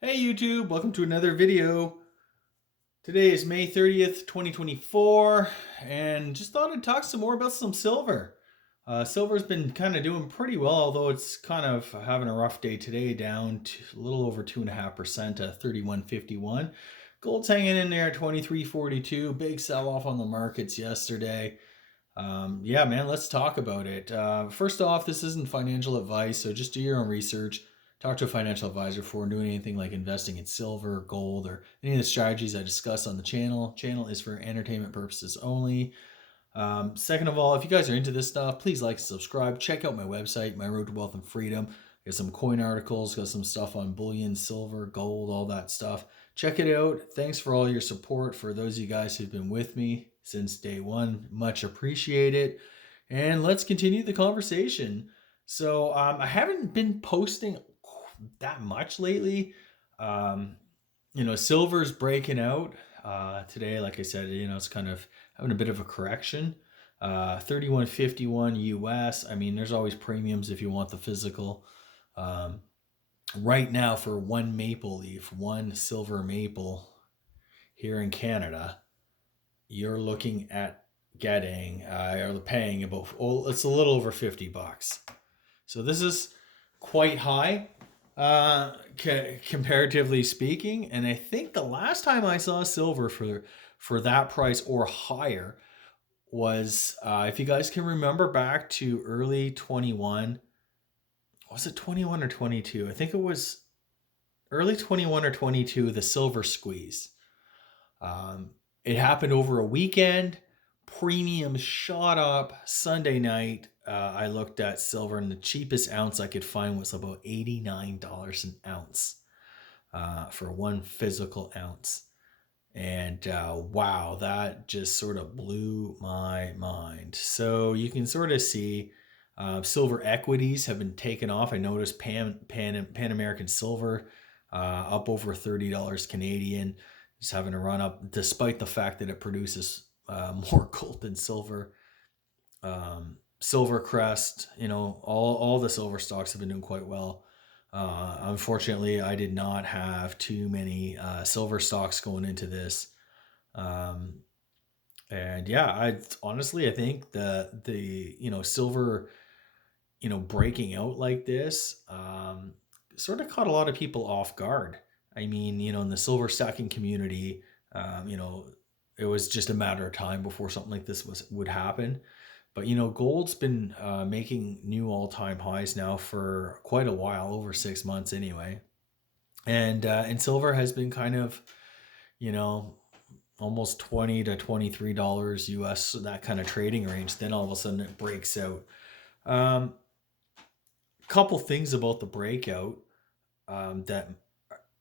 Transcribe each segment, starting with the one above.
Hey YouTube, welcome to another video. Today is May 30th, 2024, and just thought I'd talk some more about some silver. Silver's been kind of doing pretty well, although it's kind of having a rough day today, down to a little over 2.5% to 31.51. Gold's hanging in there at 23.42. Big sell off on the markets yesterday. Yeah, man, let's talk about it. First off, this isn't financial advice, so just do your own research. Talk to a financial advisor before doing anything like investing in silver, gold, or any of the strategies I discuss on the channel. Channel is for entertainment purposes only. Second of all, if you guys are into this stuff, please like and subscribe. Check out my website, My Road to Wealth and Freedom. Got some coin articles, got some stuff on bullion, silver, gold, all that stuff. Check it out. Thanks for all your support. For those of you guys who've been with me since day one, much appreciated. And let's continue the conversation. So I haven't been posting that much lately. Um, silver's breaking out today. Like I said, it's kind of having a bit of a correction. 31.51 US. I mean, there's always premiums if you want the physical. Um, right now, for one maple leaf, one silver maple here in Canada, you're looking at getting or paying about, it's a little over $50. So this is quite high, comparatively speaking. And I think the last time I saw silver for that price or higher was, if you guys can remember back to early 21. Was it 21 or 22? I think it was early 21 or 22, the silver squeeze. It happened over a weekend. Premiums shot up Sunday night. I looked at silver, and the cheapest ounce I could find was about $89 an ounce for one physical ounce. And wow, that just sort of blew my mind. So you can sort of see silver equities have been taken off. I noticed Pan American Silver up over $30 Canadian. It's having a run up, despite the fact that it produces more gold than silver. Silvercrest, all the silver stocks have been doing quite well. Unfortunately, I did not have too many silver stocks going into this. Um, and yeah, I think the silver, breaking out like this, sort of caught a lot of people off guard. I mean, in the silver stacking community, it was just a matter of time before something like this would happen. But gold's been making new all-time highs now for quite a while, over 6 months anyway. And silver has been kind of, you know, almost $20 to $23 US, that kind of trading range. Then all of a sudden it breaks out. Um, Couple things about the breakout that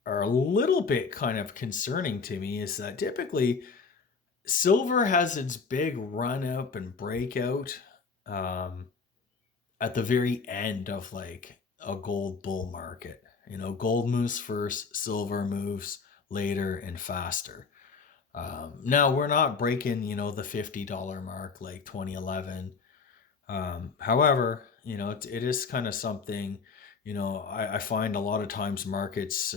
are a little bit kind of concerning to me is that typically silver has its big run up and breakout um, at the very end of like a gold bull market. Gold moves first, silver moves later and faster. Now we're not breaking, the $50 mark like 2011. However, it is kind of something, I find a lot of times markets,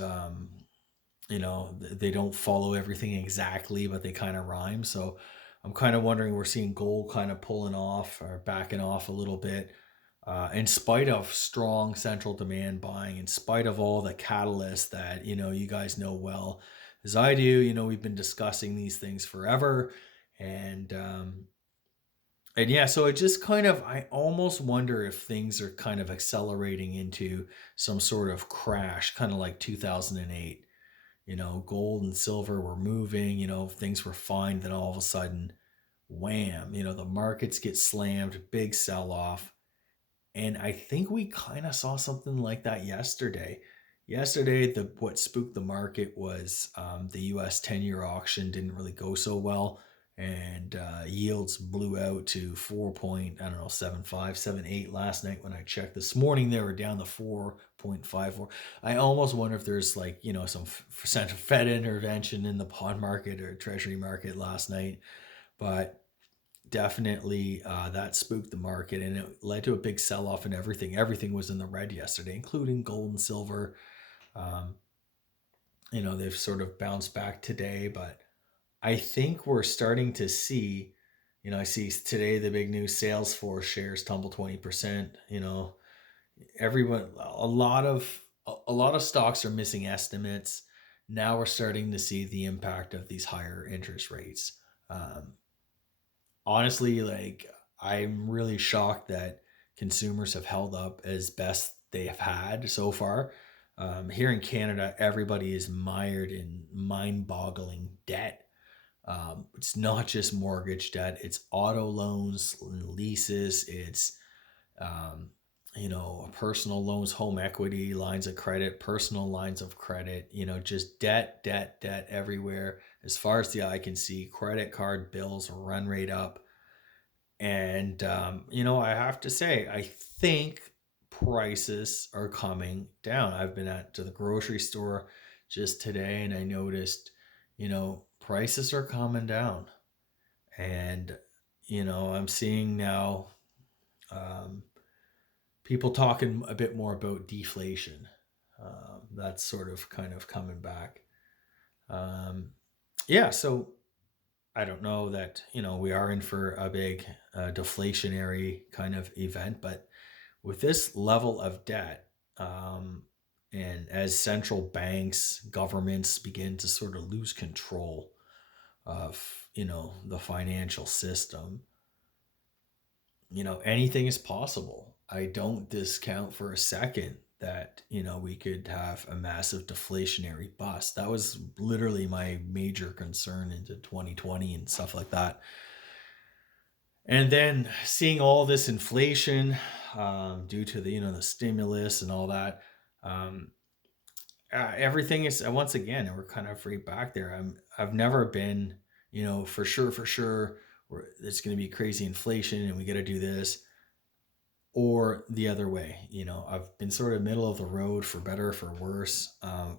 they don't follow everything exactly, but they kind of rhyme. So I'm kind of wondering, we're seeing gold kind of pulling off or backing off a little bit, in spite of strong central demand buying, in spite of all the catalysts that, you guys know well as I do. We've been discussing these things forever. And yeah, so it just kind of, I almost wonder if things are kind of accelerating into some sort of crash, kind of like 2008. Gold and silver were moving, things were fine. Then all of a sudden, wham, the markets get slammed, big sell off. And I think we kind of saw something like that yesterday. Yesterday, what spooked the market was the U.S. 10-year auction didn't really go so well, and yields blew out to 4 point, I don't know, 7.5, 7.8 last night when I checked. This morning they were down to 4.54. I almost wonder if there's like, some percent of Fed intervention in the bond market or treasury market last night, but definitely that spooked the market, and it led to a big sell-off in everything. Everything was in the red yesterday, including gold and silver. um, they've sort of bounced back today, but I think we're starting to see, I see today the big news Salesforce shares tumble 20%. Everyone, a lot of stocks are missing estimates. Now we're starting to see the impact of these higher interest rates. Um, Honestly, like, I'm really shocked that consumers have held up as best they have had so far. Here in Canada, everybody is mired in mind-boggling debt. It's not just mortgage debt; it's auto loans, leases, it's um, personal loans, home equity, lines of credit, personal lines of credit. Just debt, debt, debt everywhere. As far as the eye can see, credit card bills run rate up. And, I have to say, I think prices are coming down. I've been to the grocery store just today and I noticed, prices are coming down. And, I'm seeing now um, people talking a bit more about deflation. That's sort of kind of coming back. Um, yeah, so I don't know that, we are in for a big deflationary kind of event, but with this level of debt, um, and as central banks, governments begin to sort of lose control of, the financial system, anything is possible. I don't discount for a second that, we could have a massive deflationary bust. That was literally my major concern into 2020 and stuff like that. And then seeing all this inflation due to the stimulus and all that, um, everything is once again we're kind of right back there. I've never been for sure it's going to be crazy inflation and we got to do this, or the other way. I've been sort of middle of the road, for better or for worse,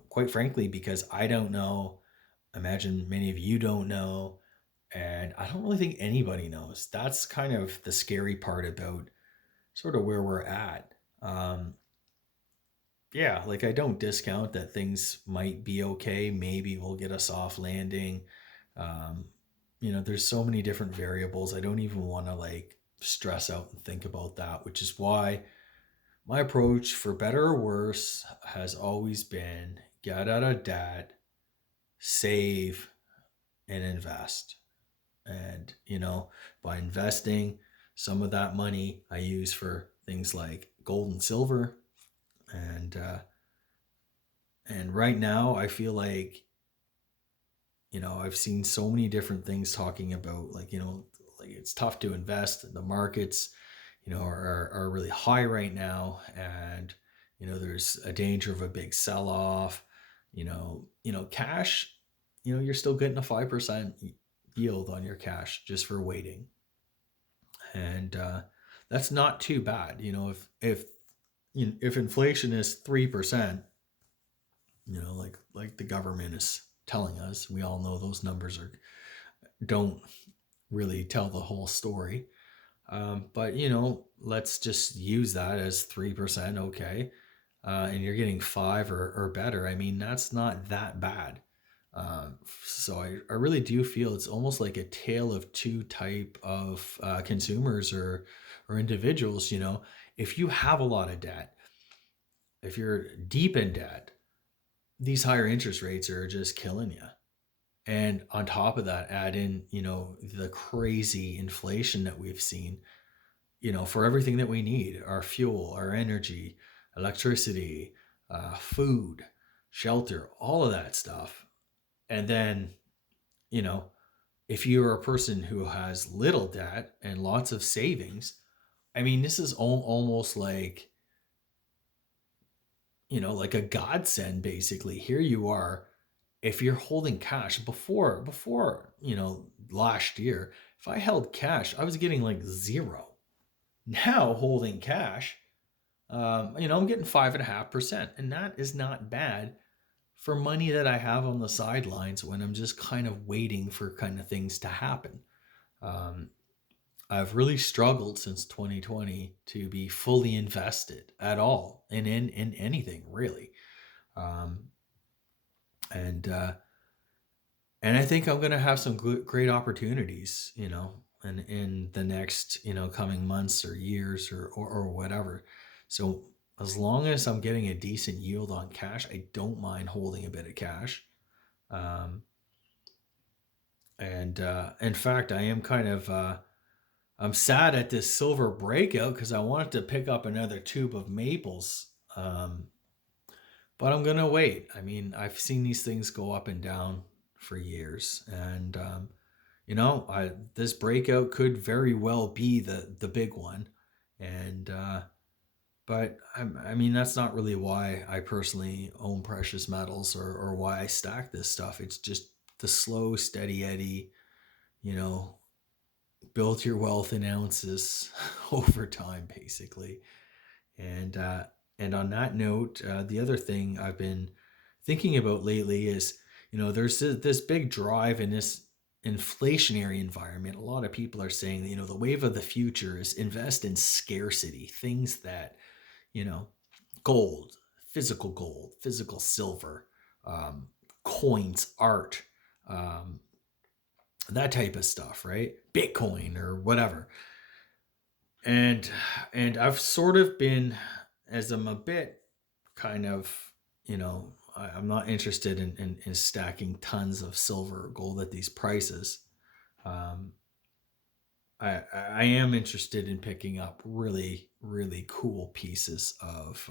quite frankly, because I don't know. Imagine many of you don't know, and I don't really think anybody knows. That's kind of the scary part about sort of where we're at. Um, yeah, like, I don't discount that things might be okay. Maybe we'll get a soft landing. Um, there's so many different variables. I don't even want to like stress out and think about that, which is why my approach, for better or worse, has always been get out of debt, save, and invest. And, by investing, some of that money I use for things like gold and silver. And right now I feel like, I've seen so many different things talking about, like, like, it's tough to invest. The markets, are really high right now. And, there's a danger of a big sell off. Cash, you're still getting a 5% yield on your cash just for waiting. And that's not too bad. If inflation is 3%, like the government is telling us, we all know those numbers are don't really tell the whole story. But let's just use that as 3%, okay? And you're getting five or better. I mean, that's not that bad. So I really do feel it's almost like a tale of two type of consumers or individuals. If you have a lot of debt, if you're deep in debt, these higher interest rates are just killing you. And on top of that, add in, the crazy inflation that we've seen, for everything that we need, our fuel, our energy, electricity, food, shelter, all of that stuff. And then, you know, if you're a person who has little debt and lots of savings, I mean, this is almost like, like a godsend, basically. Here you are. If you're holding cash before, last year, if I held cash, I was getting like zero. Now holding cash, I'm getting 5.5%, and that is not bad for money that I have on the sidelines when I'm just kind of waiting for kind of things to happen. Um, I've really struggled since 2020 to be fully invested at all in anything really. Um, and I think I'm gonna have some great opportunities, in the next, coming months or years or whatever. So as long as I'm getting a decent yield on cash, I don't mind holding a bit of cash. Um, and in fact, I am kind of I'm sad at this silver breakout because I wanted to pick up another tube of maples. Um, but I'm gonna wait. I mean, I've seen these things go up and down for years, and this breakout could very well be the big one, and but I mean that's not really why I personally own precious metals or why I stack this stuff. It's just the slow, steady eddy, you know, build your wealth in ounces over time, basically. And on that note, the other thing I've been thinking about lately is, there's this big drive in this inflationary environment. A lot of people are saying, the wave of the future is invest in scarcity, things that, you know, gold, physical silver, um, coins, art, um, that type of stuff, right? Bitcoin or whatever. And I've sort of been, as I'm a bit kind of, I'm not interested in stacking tons of silver or gold at these prices. Um, I am interested in picking up really really cool pieces of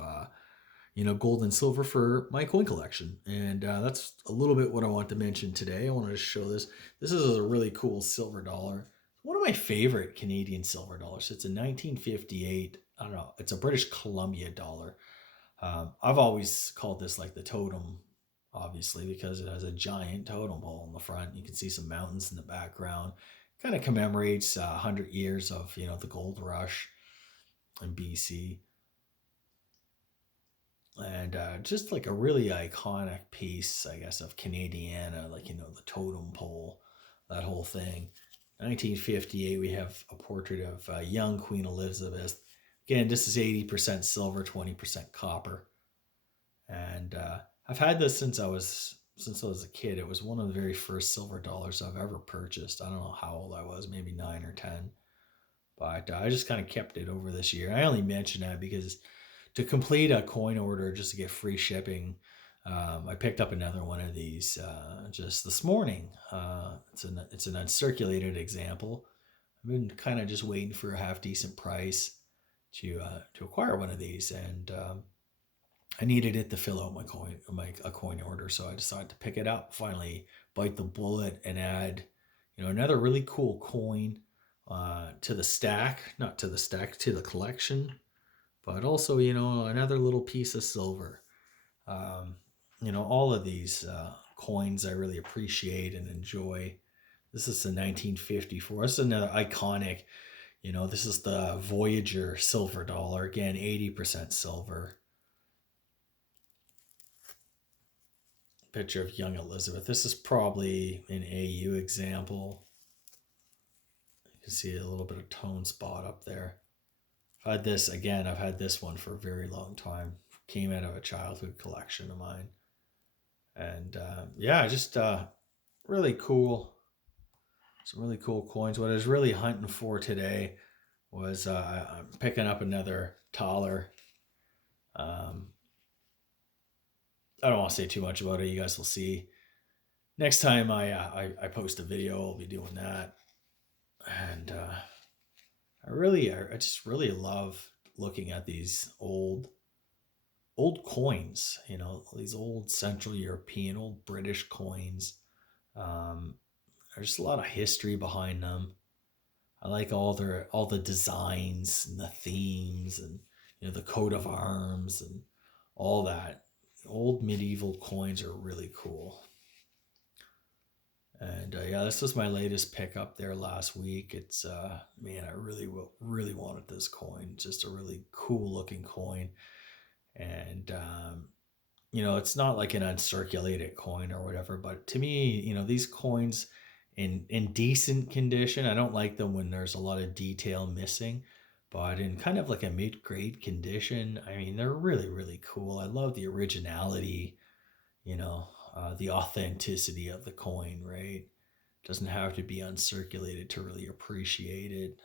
gold and silver for my coin collection, and that's a little bit what I want to mention today. I wanted to show this. This is a really cool silver dollar. One of my favorite Canadian silver dollars. It's a 1958. I don't know. It's a British Columbia dollar. I've always called this like the totem, obviously, because it has a giant totem pole in the front. You can see some mountains in the background. Kind of commemorates 100 years of the gold rush in BC, and just like a really iconic piece, I guess, of Canadiana, like the totem pole, that whole thing. 1958, we have a portrait of young Queen Elizabeth. Again, this is 80% silver, 20% copper. And I've had this since I was a kid. It was one of the very first silver dollars I've ever purchased. I don't know how old I was, maybe 9 or 10, but I just kind of kept it over this year. I only mention that because to complete a coin order just to get free shipping, I picked up another one of these just this morning. It's an uncirculated example. I've been kind of just waiting for a half decent price to acquire one of these, and I needed it to fill out a coin order, so I decided to pick it up. Finally, bite the bullet and add, another really cool coin to the stack, not to the stack, to the collection, but also another little piece of silver. Um, all of these coins I really appreciate and enjoy. This is the 1954. This is another iconic. This is the Voyager silver dollar. Again, 80% silver. Picture of young Elizabeth. This is probably an AU example. You can see a little bit of tone spot up there. I've had this one for a very long time. Came out of a childhood collection of mine. And yeah, just really cool. Some really cool coins. What I was really hunting for today was I'm picking up another taller. Um, I don't want to say too much about it. You guys will see next time I post a video. I'll be doing that, and I just really love looking at these old coins. These old Central European, old British coins. Um, there's a lot of history behind them. I like all the designs and the themes, and the coat of arms and all that. Old medieval coins are really cool. And yeah, this was my latest pickup there last week. It's man, I really wanted this coin. Just a really cool looking coin, and it's not like an uncirculated coin or whatever. But to me, these coins in decent condition. I don't like them when there's a lot of detail missing, but in kind of like a mid grade condition, I mean, they're really really cool. I love the originality, you know, the authenticity of the coin, right? Doesn't have to be uncirculated to really appreciate it.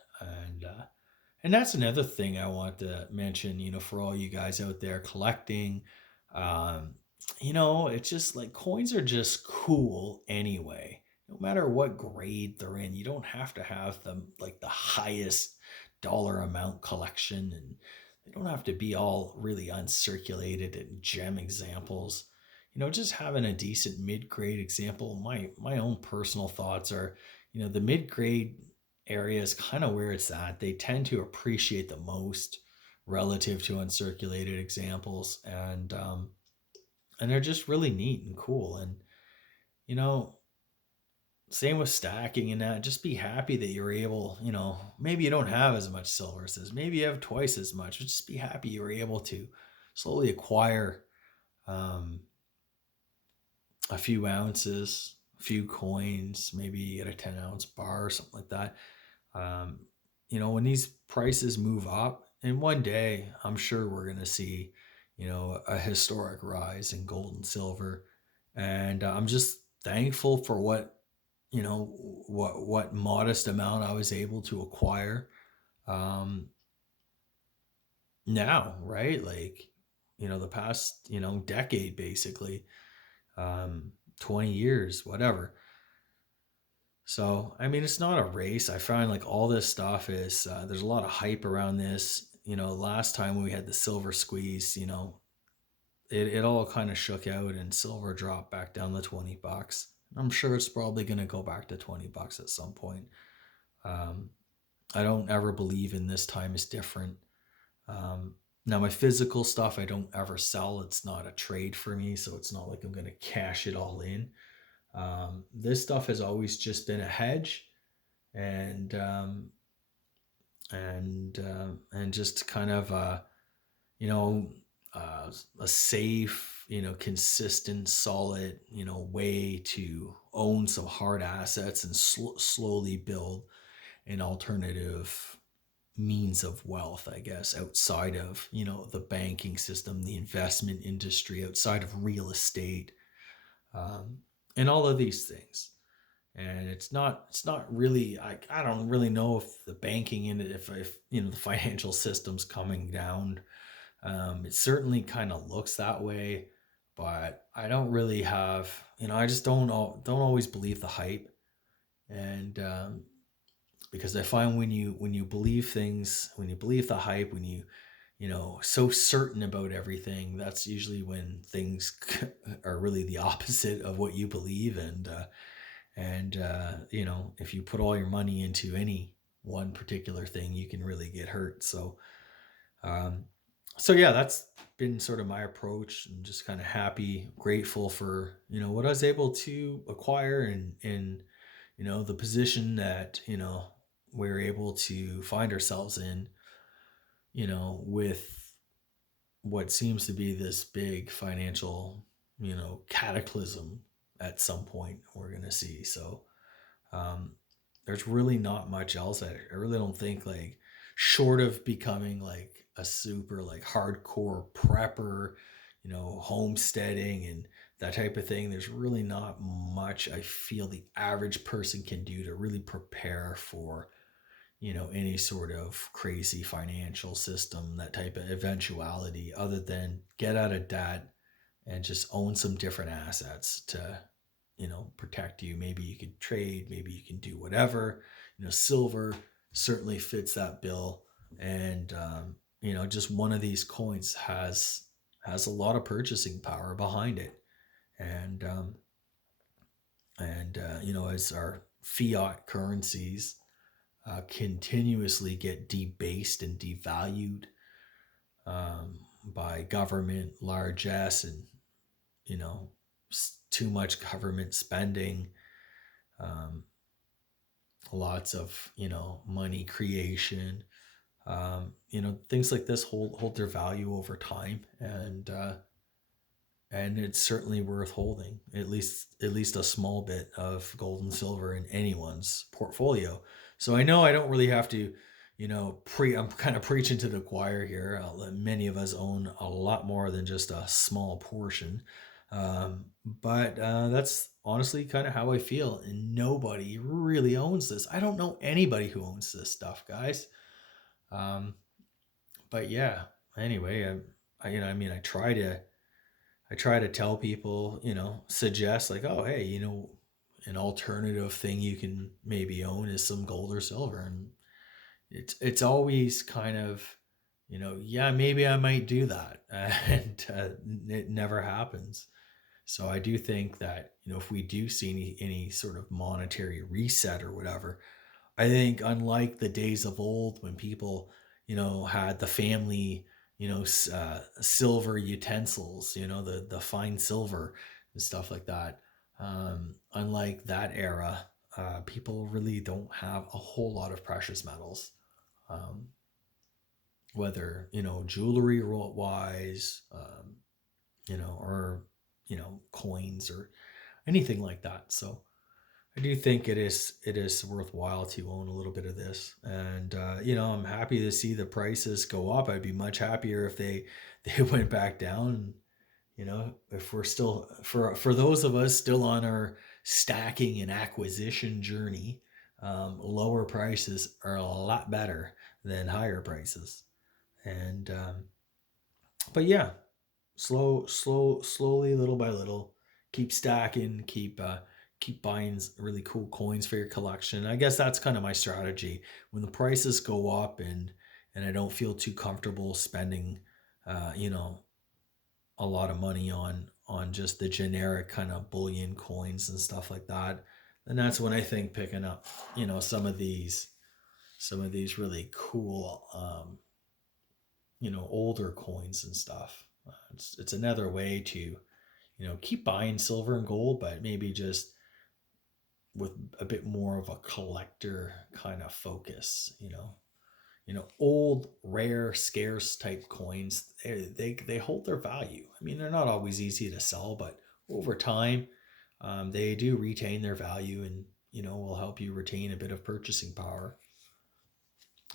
And that's another thing I want to mention, for all you guys out there collecting. Um, it's just like coins are just cool anyway. No matter what grade they're in, you don't have to have them like the highest dollar amount collection, and they don't have to be all really uncirculated and gem examples. Just having a decent mid-grade example. My own personal thoughts are, the mid-grade area is kind of where it's at. They tend to appreciate the most relative to uncirculated examples, and they're just really neat and cool. And you know, same with stacking and that. Just be happy that you're able. Maybe you don't have as much silver as this. Maybe you have twice as much. But just be happy you were able to slowly acquire um, a few ounces, a few coins, maybe at a 10-ounce bar or something like that. Um, when these prices move up, and one day I'm sure we're going to see, a historic rise in gold and silver. And I'm just thankful for what modest amount I was able to acquire um, now, right? Like, the past, decade basically, um, 20 years, whatever. So, I mean, it's not a race. I find like all this stuff is, there's a lot of hype around this. Last time when we had the silver squeeze, it all kind of shook out and silver dropped back down to $20. I'm sure it's probably going to go back to $20 at some point. Um, I don't ever believe in this time is different. Um, Now, my physical stuff, I don't ever sell. It's not a trade for me. So it's not like I'm going to cash it all in. This stuff has always just been a hedge, and just kind of you know a safe, consistent, solid, way to own some hard assets and slowly build an alternative means of wealth, I guess, outside of the banking system, the investment industry, outside of real estate, um, and all of these things. And it's not really, I don't really know if the banking in it, if the financial system's coming down. It certainly kind of looks that way, but I don't really have, I just don't always believe the hype. And because I find when you believe things, when you believe the hype, when so certain about everything, that's usually when things are really the opposite of what you believe. And if you put all your money into any one particular thing, you can really get hurt. Um, so yeah, that's been sort of my approach. I'm just kind of happy, grateful for what I was able to acquire, and the position that we're able to find ourselves in, with what seems to be this big financial cataclysm at some point we're gonna see. So um, there's really not much else. I really don't think, like, short of becoming like a super like hardcore prepper, homesteading and that type of thing. There's really not much I feel the average person can do to really prepare for, any sort of crazy financial system, that type of eventuality, other than get out of debt and just own some different assets to protect you. Maybe you could trade, maybe you can do whatever. Silver certainly fits that bill. And just one of these coins has a lot of purchasing power behind it. And as our fiat currencies continuously get debased and devalued by government largesse, and you know too much government spending, um, lots of money creation, things like this hold their value over time. And it's certainly worth holding at least a small bit of gold and silver in anyone's portfolio. So I know I don't really have to, I'm kind of preaching to the choir here. Many of us own a lot more than just a small portion. But that's honestly kind of how I feel. And nobody really owns this. I don't know anybody who owns this stuff, guys. Um, but yeah, anyway, I mean, I try to tell people, suggest like, oh, hey, an alternative thing you can maybe own is some gold or silver. And it's always kind of, yeah, maybe I might do that. And it never happens. So I do think that, if we do see any sort of monetary reset or whatever, I think unlike the days of old when people, had the family, silver utensils, the fine silver and stuff like that. Unlike that era, people really don't have a whole lot of precious metals, um, whether jewelry wise, or coins or anything like that. So I do think it is worthwhile to own a little bit of this, and I'm happy to see the prices go up. I'd be much happier if they they went back down. If we're still for those of us still on our stacking and acquisition journey, lower prices are a lot better than higher prices. And but yeah, slowly, little by little, keep stacking, keep buying really cool coins for your collection. I guess that's kind of my strategy. When the prices go up and I don't feel too comfortable spending, uh, you know, a lot of money on just the generic kind of bullion coins and stuff like that, then that's when I think picking up, some of these really cool, older coins and stuff. It's another way to, keep buying silver and gold, but maybe just with a bit more of a collector kind of focus. Old, rare, scarce type coins. They hold their value. I mean, they're not always easy to sell, but over time, they do retain their value, and will help you retain a bit of purchasing power.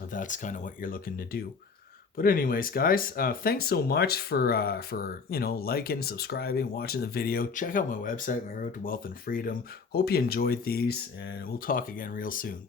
If that's kind of what you're looking to do. But anyways, guys, thanks so much for liking, subscribing, watching the video. Check out my website, My Road to Wealth and Freedom. Hope you enjoyed these, and we'll talk again real soon.